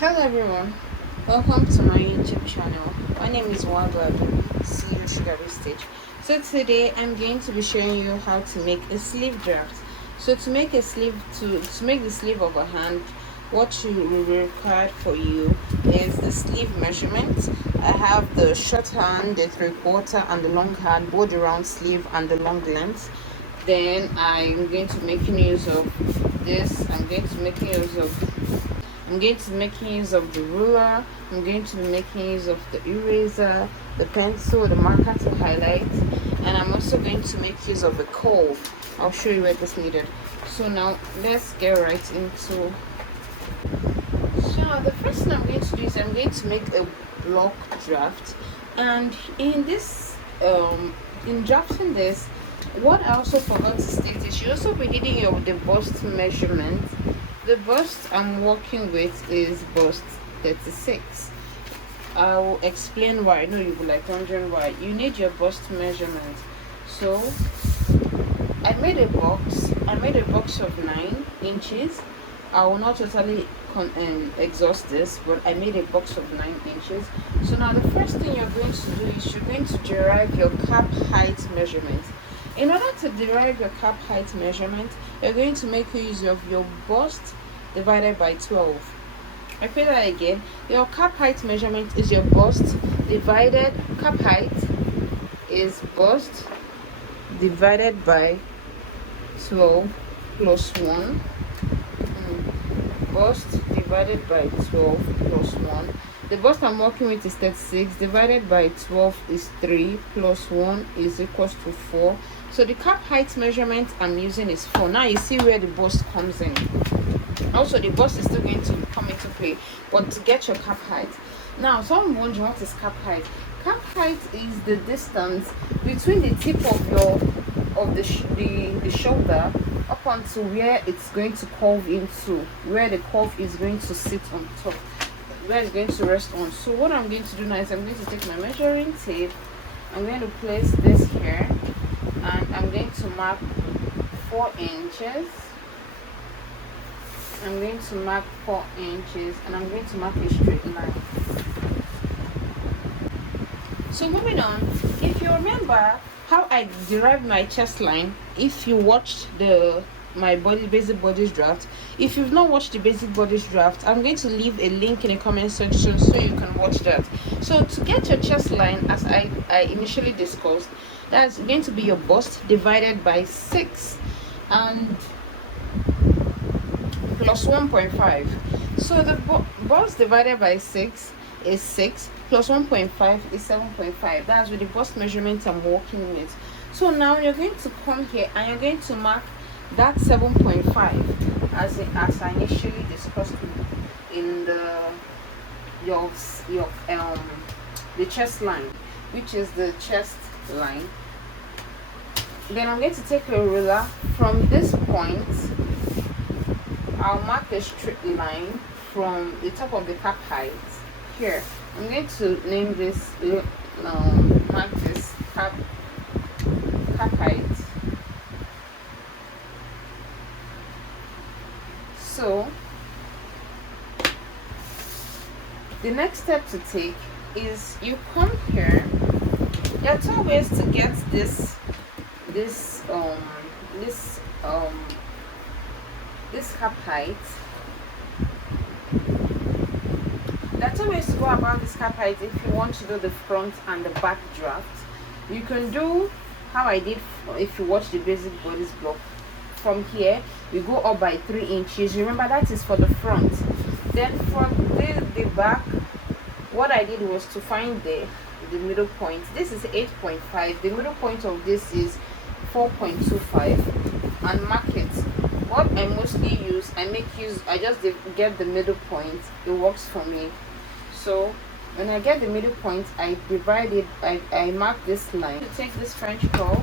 Hello everyone, welcome to my YouTube channel. My name is Wagadu, CEO Sugar Stitch. So today I'm going to be showing you how to make a sleeve draft. So to make a sleeve, to make the sleeve of a hand, what you will require for you is the sleeve measurement. I have the short hand, the 3/4 and the long hand, both the round sleeve and the long length. Then I'm going to make use of this. I'm going to make use of the ruler. I'm going to be making use of the eraser, the pencil, the marker to highlight, and I'm also going to make use of a comb. I'll show you where this needed. So now let's get right into. So the first thing I'm going to do is I'm going to make a block draft, and in this in drafting this, what I also forgot to state is you also be needing the bust measurement. The bust I'm working with is bust 36. I'll explain why. I know you'll be like wondering why. You need your bust measurement. So I made a box of 9 inches. I will not totally exhaust this, but I made a box of 9 inches. So now the first thing you're going to do is you're going to derive your cap height measurement. In order to derive your cap height measurement, you're going to make use of your bust divided by 12. I repeat that again. Your cap height measurement is your bust divided, cap height is bust divided by 12 plus 1. Bust divided by 12 plus 1. The bust I'm working with is 36, divided by 12 is 3, plus 1 is equals to 4. So the cap height measurement I'm using is 4. Now you see where the bust comes in. Also, the bust is still going to come into play, but to get your cap height. Now, some wondering what is cap height. Cap height is the distance between the tip of the shoulder up onto where it's going to curve into, where the curve is going to sit on top, where it's going to rest on. So what I'm going to do now is I'm going to take my measuring tape. I'm going to place this here, and I'm going to mark 4 inches. I'm going to mark 4 inches, and I'm going to mark a straight line. So moving on, if you remember how I derived my chest line, if you watched my basic bodies draft, if you've not watched the basic bodies draft, I'm going to leave a link in the comment section so you can watch that. So to get your chest line, as I initially discussed, that's going to be your bust divided by 6 and plus 1.5. So the bust divided by 6 is 6, plus 1.5 is 7.5. That's with the bust measurement I'm working with. So now you're going to come here and you're going to mark that 7.5 as I initially discussed in the chest line, which is the chest line. Then I'm going to take a ruler from this point. I'll mark a straight line from the top of the cap height here. I'm going to name this, mark this cap height. So the next step to take is you come here. There are 2 ways to get this cap height. There are 2 ways to go about this cap height if you want to do the front and the back draft. You can do how I did if you watch the basic bodies block. From here, we go up by 3 inches. Remember, that is for the front. Then for the back, what I did was to find the middle point. This is 8.5. The middle point of this is 4.25, and mark it. What I mostly use, I just get the middle point. It works for me. So when I get the middle point, I divide it. I mark this line. Take this French curve,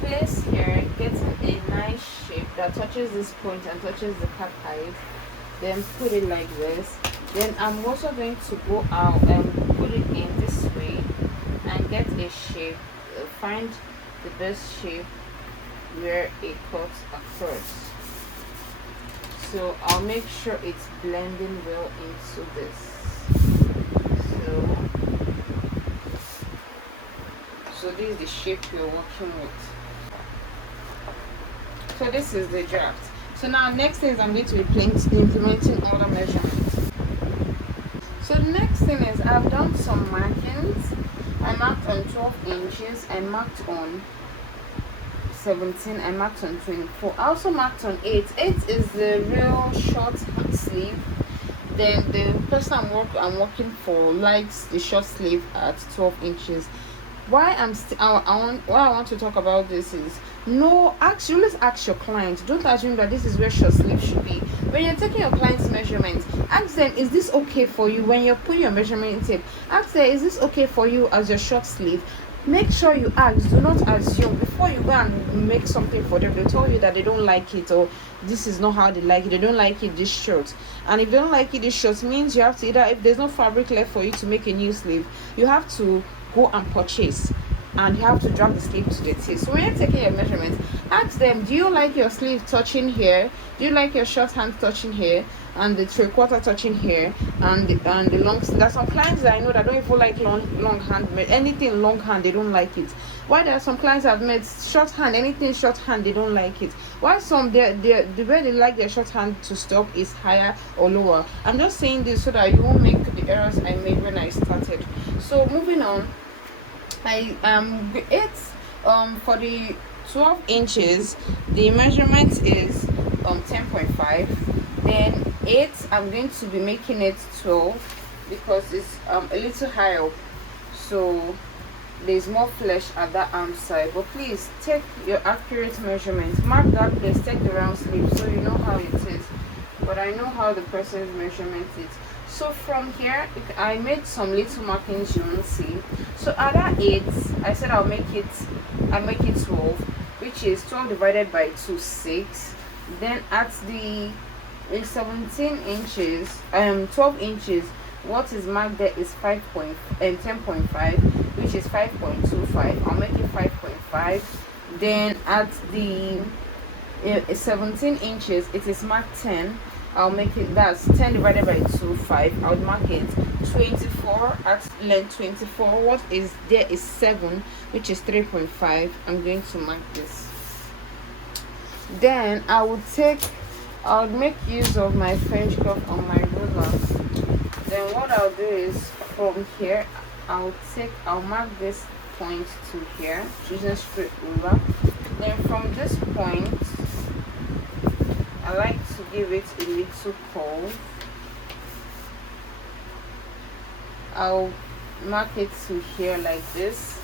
place here, getting a nice shape that touches this point and touches the cap height. Then put it like this. Then I'm also going to go out and put it in this way and get a shape. Find the best shape where it cuts across. So I'll make sure it's blending well into this. So this is the shape we're working with. So this is the draft. So now next thing is I'm going to be implementing all the measurements. So the next thing is I've done some markings. I marked on 12 inches, I marked on 17, I marked on 24. I also marked on 8. 8 is the real short sleeve. Then the person I'm working for likes the short sleeve at 12 inches. Why I want to talk about this is always ask your client. Don't assume that this is where short sleeve should be. When you're taking your client's measurements, ask them, is this okay for you? When you're putting your measurement tape, ask them, is this okay for you as your short sleeve? Make sure you ask. Do not assume before you go and make something for them. They tell you that they don't like it, or this is not how they like it. They don't like it this short. And if they don't like it this short, means you have to either, if there's no fabric left for you to make a new sleeve, you have to go and purchase, and you have to drop the sleeve to the taste. So when you're taking your measurements, ask them, do you like your sleeve touching here? Do you like your short hand touching here, and the 3/4 touching here, and the long? There's some clients that I know that don't even like long hand, anything long hand, they don't like it. Why there are some clients that have made short hand, anything short hand, they don't like it. Why some the way they like their short hand to stop is higher or lower. I'm just saying this so that you won't make the errors I made when I started. So moving on, it's for the 12 inches, the measurement is 10.5. Then 8, I'm going to be making it 12 because it's a little higher up, so there's more flesh at that arm side. But please take your accurate measurements, mark that place, take the round sleeve so you know how it is. But I know how the person's measurement is. So from here, I made some little markings you won't see. So at that 8, I said I make it 12, which is 12 divided by 2, 6. Then at the 17 inches, 12 inches, what is marked there is 10.5, which is 5.25. I'll make it 5.5. Then at the 17 inches, it is marked 10. I'll make it, that's 10 divided by 2, 5. I'll mark it 24. At length 24, what is there is 7, which is 3.5. I'm going to mark this. Then I'll make use of my French curve on my ruler. Then what I'll do is from here, I'll mark this point to here using straight ruler. Then from this point, I like to give it a little curve. I'll mark it to here like this.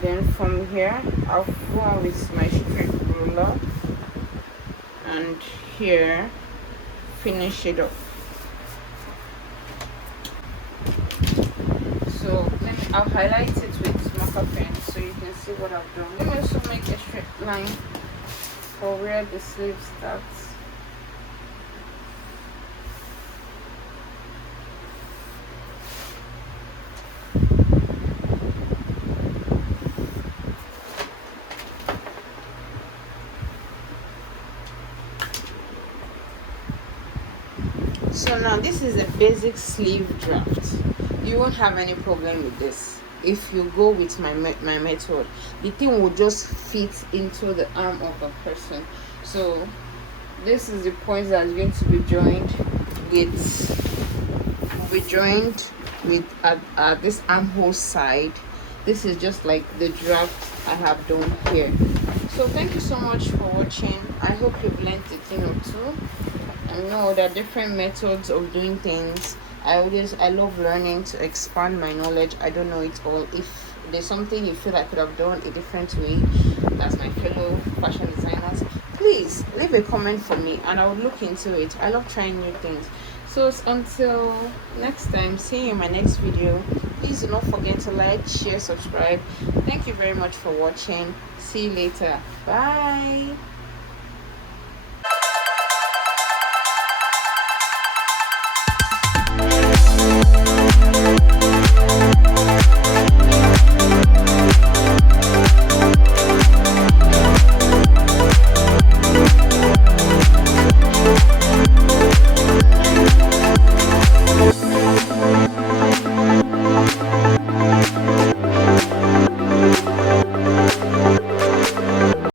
Then from here, I'll go on with my straight ruler, and here finish it up. So I'll highlight it with marker pen so you can see what I've done. Let me also make a straight line for where the sleeve starts. So now this is a basic sleeve draft. You won't have any problem with this if you go with my method. The thing will just fit into the arm of a person. So this is the point that is going to be joined with at this armhole side. This is just like the draft I have done here. So thank you so much for watching. I hope you've learned a thing or two. I know there are different methods of doing things. I love learning to expand my knowledge. I don't know it all. If there's something you feel I could have done a different way, that's my fellow fashion designers, please leave a comment for me and I will look into it. I love trying new things. So until next time, see you in my next video. Please do not forget to like, share, subscribe. Thank you very much for watching. See you later. Bye.